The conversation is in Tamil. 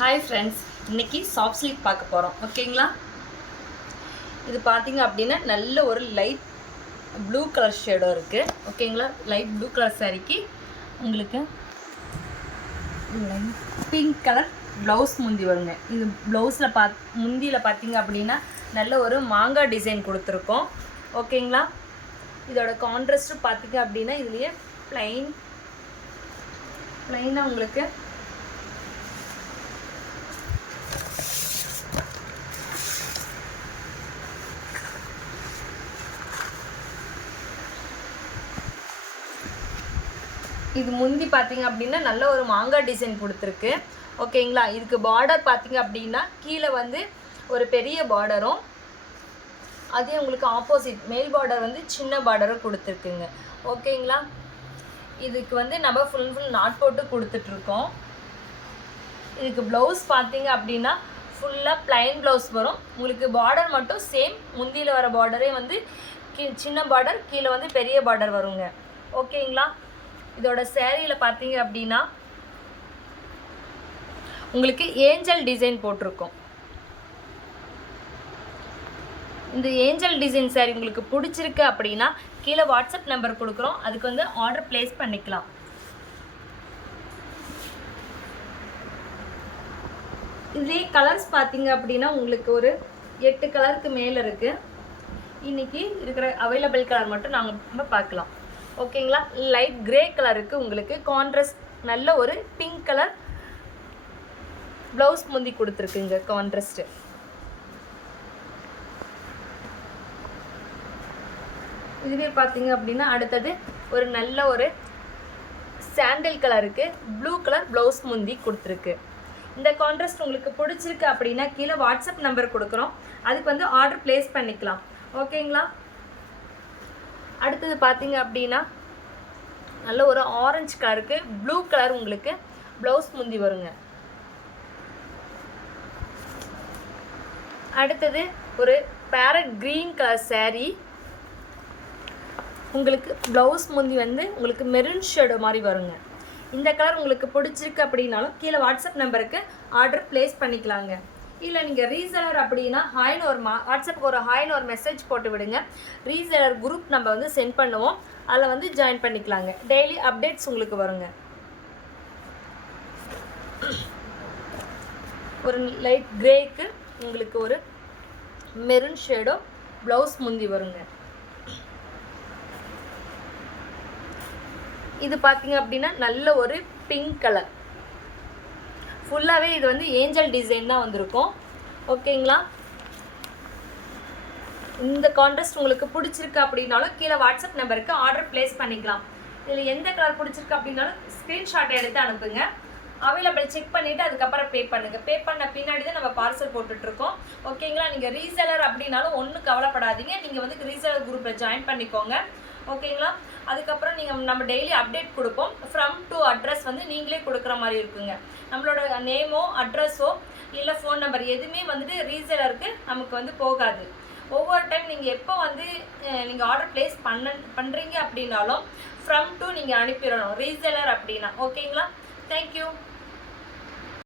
ஹாய் ஃப்ரெண்ட்ஸ், இன்றைக்கி சாஃப்ட் சில்க் பார்க்க போகிறோம். ஓகேங்களா? இது பார்த்தீங்க அப்படின்னா நல்ல ஒரு லைட் ப்ளூ கலர் ஷேடோ இருக்குது. ஓகேங்களா? லைட் ப்ளூ கலர் சாரிக்கு உங்களுக்கு பிங்க் கலர் ப்ளவுஸ் முந்தி வருங்க. இது ப்ளவுஸில் முந்தியில் பார்த்தீங்க அப்படின்னா நல்ல ஒரு மாங்காய் டிசைன் கொடுத்துருக்கோம். ஓகேங்களா? இதோட கான்ட்ராஸ்ட்டு பார்த்தீங்க அப்படின்னா இதுலேயே ப்ளைனாக உங்களுக்கு இது முந்தி பார்த்தீங்க அப்படின்னா நல்ல ஒரு மாங்காய் டிசைன் கொடுத்துருக்கு. ஓகேங்களா? இதுக்கு பார்டர் பார்த்தீங்க அப்படின்னா கீழே வந்து ஒரு பெரிய பார்டரும் அதே உங்களுக்கு ஆப்போசிட் மேல் பார்டர் வந்து சின்ன பார்டரும் கொடுத்துருக்குங்க. ஓகேங்களா? இதுக்கு வந்து நம்ம ஃபுல் நாட் போட்டு கொடுத்துட்ருக்கோம். இதுக்கு ப்ளவுஸ் பார்த்தீங்க அப்படின்னா ஃபுல்லாக ப்ளைன் ப்ளவுஸ் வரும். உங்களுக்கு பார்டர் மட்டும் சேம் முந்தியில் வர பார்டரே வந்து சின்ன பார்டர், கீழே வந்து பெரிய பார்டர் வருங்க. ஓகேங்களா? இதோட சேரீயில் பார்த்தீங்க அப்படின்னா உங்களுக்கு ஏஞ்சல் டிசைன் போட்டிருக்கோம். இந்த ஏஞ்சல் டிசைன் சாரி உங்களுக்கு பிடிச்சிருக்கு அப்படின்னா கீழே வாட்ஸ்அப் நம்பர் கொடுக்குறோம், அதுக்கு வந்து ஆர்டர் பிளேஸ் பண்ணிக்கலாம். இதே கலர்ஸ் பார்த்தீங்க அப்படின்னா உங்களுக்கு ஒரு 8 கலருக்கு மேலே இருக்குது. இன்றைக்கி இருக்கிற அவைலபிள் கலர் மட்டும் நம்ம பார்க்கலாம். ஓகேங்களா? லைட் கிரே கலருக்கு உங்களுக்கு கான்ட்ராஸ்ட் நல்ல ஒரு பிங்க் கலர் ப்ளவுஸ் முந்தி கொடுத்துருக்குங்க. கான்ட்ராஸ்ட்டு இதுவே பார்த்தீங்க அப்படின்னா அடுத்தது ஒரு நல்ல ஒரு சாண்டில் கலருக்கு ப்ளூ கலர் ப்ளவுஸ் முந்தி கொடுத்துருக்கு. இந்த கான்ட்ராஸ்ட் உங்களுக்கு பிடிச்சிருக்கு அப்படின்னா கீழே வாட்ஸ்அப் நம்பர் கொடுக்குறோம், அதுக்கு வந்து ஆர்டர் பிளேஸ் பண்ணிக்கலாம். ஓகேங்களா? அடுத்தது பார்த்தீங்க அப்படின்னா நல்ல ஒரு ஆரஞ்சு கலருக்கு ப்ளூ கலர் உங்களுக்கு ப்ளவுஸ் முந்தி வருங்க. அடுத்தது ஒரு பேரட் க்ரீன் கலர் சாரீ, உங்களுக்கு ப்ளவுஸ் முந்தி வந்து உங்களுக்கு மெரூன் ஷேடோ மாதிரி வருங்க. இந்த கலர் உங்களுக்கு பிடிச்சிருக்கு அப்படின்னாலும் கீழே வாட்ஸ்அப் நம்பருக்கு ஆர்டர் பிளேஸ் பண்ணிக்கலாங்க. இல்லை நீங்கள் ரீசெலர் அப்படின்னா ஹாய்னு ஒரு வாட்ஸ்அப்புக்கு ஒரு ஹாய்னு ஒரு மெசேஜ் போட்டு விடுங்க. ரீசெலர் குரூப் நம்ம வந்து சென்ட் பண்ணுவோம், அதில் வந்து ஜாயின் பண்ணிக்கலாங்க. டெய்லி அப்டேட்ஸ் உங்களுக்கு வருங்க. ஒரு லைட் கிரேக்கு உங்களுக்கு ஒரு மெரூன் ஷேடோ ப்ளவுஸ் முந்தி வருங்க. இது பார்த்தீங்க அப்படின்னா நல்ல ஒரு பிங்க் கலர், ஃபுல்லாகவே இது வந்து ஏஞ்சல் டிசைன் தான் வந்திருக்கும். ஓகேங்களா? இந்த கான்ட்ராஸ்ட் உங்களுக்கு பிடிச்சிருக்கு அப்படின்னாலும் கீழே வாட்ஸ்அப் நம்பருக்கு ஆர்டர் பிளேஸ் பண்ணிக்கலாம். இதில் எந்த கலர் பிடிச்சிருக்கு அப்படின்னாலும் ஸ்க்ரீன்ஷாட் எடுத்து அனுப்புங்க. அவைலபிள் செக் பண்ணிவிட்டு அதுக்கப்புறம் பே பண்ணுங்கள். பே பண்ண பின்னாடி தான் நம்ம பார்சல் போட்டுட்ருக்கோம். ஓகேங்களா? நீங்கள் ரீசெலர் அப்படின்னாலும் ஒன்றும் கவலைப்படாதீங்க, நீங்கள் வந்து ரீசெலர் குரூப்பில் ஜாயின் பண்ணிக்கோங்க. ஓகேங்களா? அதுக்கப்புறம் நம்ம டெய்லி அப்டேட் கொடுப்போம். ஃப்ரம் டு அட்ரஸ் வந்து நீங்களே கொடுக்குற மாதிரி இருக்குங்க. நம்மளோட நேமோ அட்ரஸோ இல்லை ஃபோன் நம்பர் எதுவுமே வந்துட்டு ரீசெலருக்கு நமக்கு வந்து போகாது. ஒவ்வொரு டைம் நீங்கள் எப்போ வந்து நீங்கள் ஆர்டர் பிளேஸ் பண்ணுறீங்க அப்படின்னாலும் ஃப்ரம் டு நீங்கள் அனுப்பிடணும் ரீசெலர் அப்படின்னா. ஓகேங்களா? தேங்க்யூ.